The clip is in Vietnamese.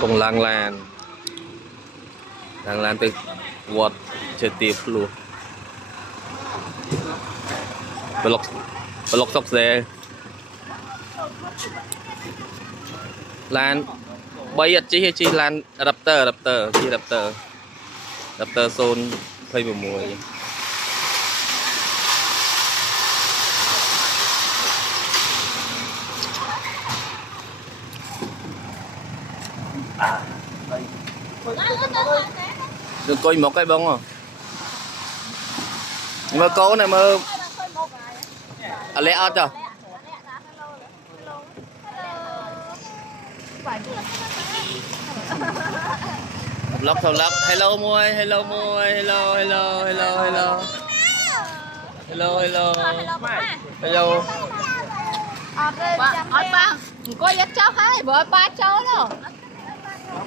Cùng làng lan từ vọt chơi tiệp luôn block sọc dê lan bay chi lan raptor zone phây vào mùi đừng coi một cái bông à mà cố này mà lẽ ớt à lóc hello môi hello ba, có dắt cháu hai, vợ ba cháu đâu.